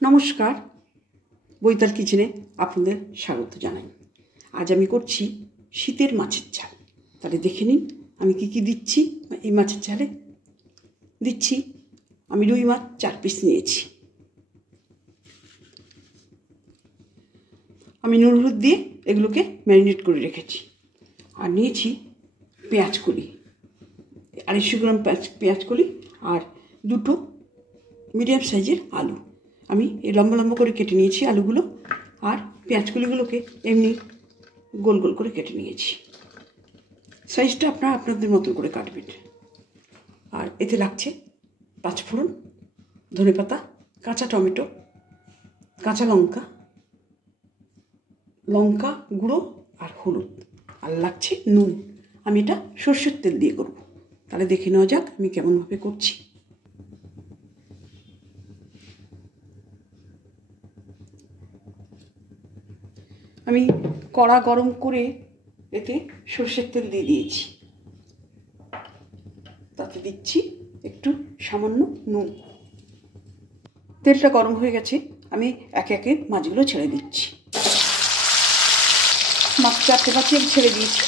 নমস্কার, বৈতাল কিচেনে আপনাদের স্বাগত জানাই। আজ আমি করছি শীতের মাছের ঝাল। তাহলে দেখে নিন আমি কি দিচ্ছি। এই মাছের ঝালে দিচ্ছি আমি রুই মাছ 4 পিস নিয়েছি। আমি নুন হলুদ দিয়ে এগুলোকে ম্যারিনেট করে রেখেছি। আর নিয়েছি পেঁয়াজ কলি, 250 গ্রাম পেঁয়াজ কলি আর 2টো মিডিয়াম সাইজের আলু। আমি এই লম্বা লম্বা করে কেটে নিয়েছি আলুগুলো, আর পেঁয়াজ কলিগুলোকে এমনি গোল গোল করে কেটে নিয়েছি। সাইজটা আপনারা আপনাদের মতো করে কাটবেন। আর এতে লাগছে 5 ফোড়ন, ধনেপাতা, কাঁচা টমেটো, কাঁচা লঙ্কা, লঙ্কা গুঁড়ো আর হলুদ, আর লাগছে নুন। আমি এটা সর্ষের তেল দিয়ে করব। তাহলে দেখে নেওয়া যাক আমি কেমনভাবে করছি। আমি কড়া গরম করে এতে সর্ষের তেল দিয়ে দিয়েছি। তাতে দিচ্ছি একটু সামান্য নুন। তেলটা গরম হয়ে গেছে, আমি একে একে মাছগুলো ছেড়ে দিচ্ছি। মাছ 4টে মাছই আমি ছেড়ে দিয়েছি।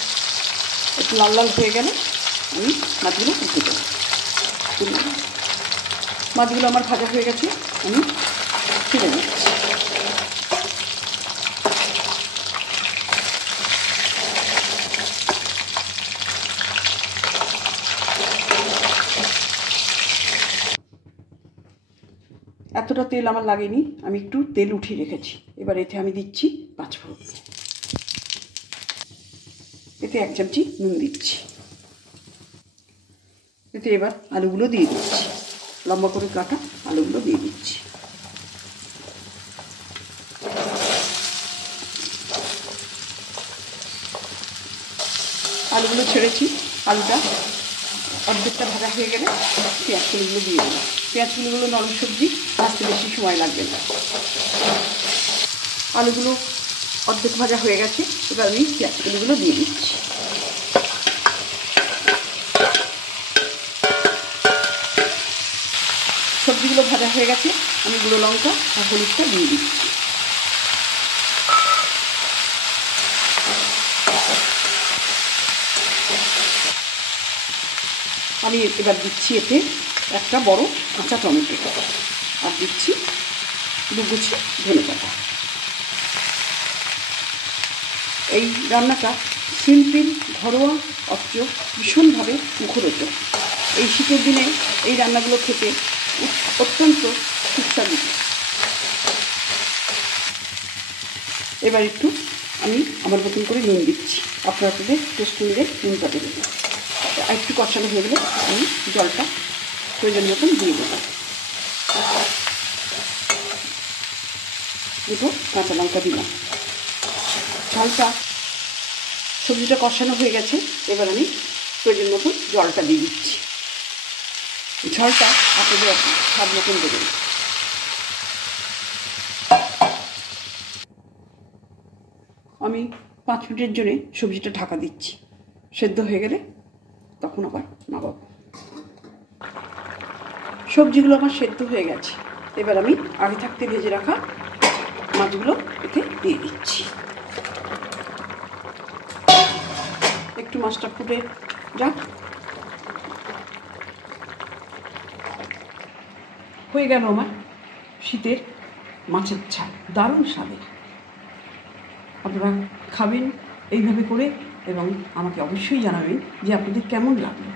একটু লাল লাল হয়ে গেলে আমি মাছগুলো উঠে দেবো। মাছগুলো আমার ভাজা হয়ে গেছে, আমি ছেড়ে দিচ্ছি। এতটা তেল আমার লাগেনি, আমি একটু তেল উঠিয়ে রেখেছি। এবার এতে আমি দিচ্ছি 5 ফোড়ন। এতে 1 চামচি নুন দিচ্ছি। এতে এবার আলুগুলো দিয়ে দিচ্ছি, লম্বা করে কাটা আলুগুলো দিয়ে দিচ্ছি। আলুগুলো ছেড়েছি, আলুটা অর্ধেকটা ভাজা হয়ে গেলে পেঁয়াজ কলিগুলো দিয়ে দেবো। পেঁয়াজ কলিগুলো নরম সবজি, ভাজতে বেশি সময় লাগবে না। আলুগুলো অর্ধেক ভাজা হয়ে গেছে, এবার আমি পেঁয়াজ কলিগুলো দিয়ে দিচ্ছি। সবজিগুলো ভাজা হয়ে গেছে, আমি গুঁড়ো লঙ্কা আর হলুদটা দিয়ে দিচ্ছি। আমি এবার দিচ্ছি এতে একটা বড় কাঁচা টমেটো, আর দিচ্ছি 2 গুছি ধনেপাতা। এই রান্নাটা সিম্পল, ঘরোয়া, অথচ ভীষণভাবে মুখরোচক। এই শীতের দিনে এই রান্নাগুলো খেতে অত্যন্ত সুস্বাদু। এবার একটু আমি আমার মতন করে নুন দিচ্ছি। আপনারা আপনাদের টেস্ট অনুযায়ী নুনটা দেবেন। আর একটু কষানো হয়ে গেলে আমি জলটা প্রয়োজন মতন দিয়ে দেবো। দুটো কাঁচা লঙ্কা দিলাম। ঝালটা, সবজিটা কষানো হয়ে গেছে, এবার আমি প্রয়োজন মতন জলটা দিয়ে দিচ্ছি। ঝালটা আপনাদের স্বাদ মতন দেবেন। আমি 5 মিনিটের জন্য সবজিটা ঢাকা দিচ্ছি। সেদ্ধ হয়ে গেলে তখন আবার নামাবো। সবজিগুলো আমার সেদ্ধ হয়ে গেছে, এবার আমি আগে থাকতে ভেজে রাখা মাছগুলো এতে দিয়ে দিচ্ছি। একটু মাছটা ফুটে যাক। হয়ে গেল আমার শীতের মাছের ঝাল, দারুণ স্বাদের। আপনারা খাবেন এইভাবে করে, এবং আমাকে অবশ্যই জানাবেন যে আপনাদের কেমন লাগলো।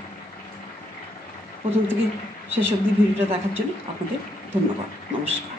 প্রথম থেকে শেষ অবধি ভিডিওটা দেখার জন্য আপনাদের ধন্যবাদ। নমস্কার।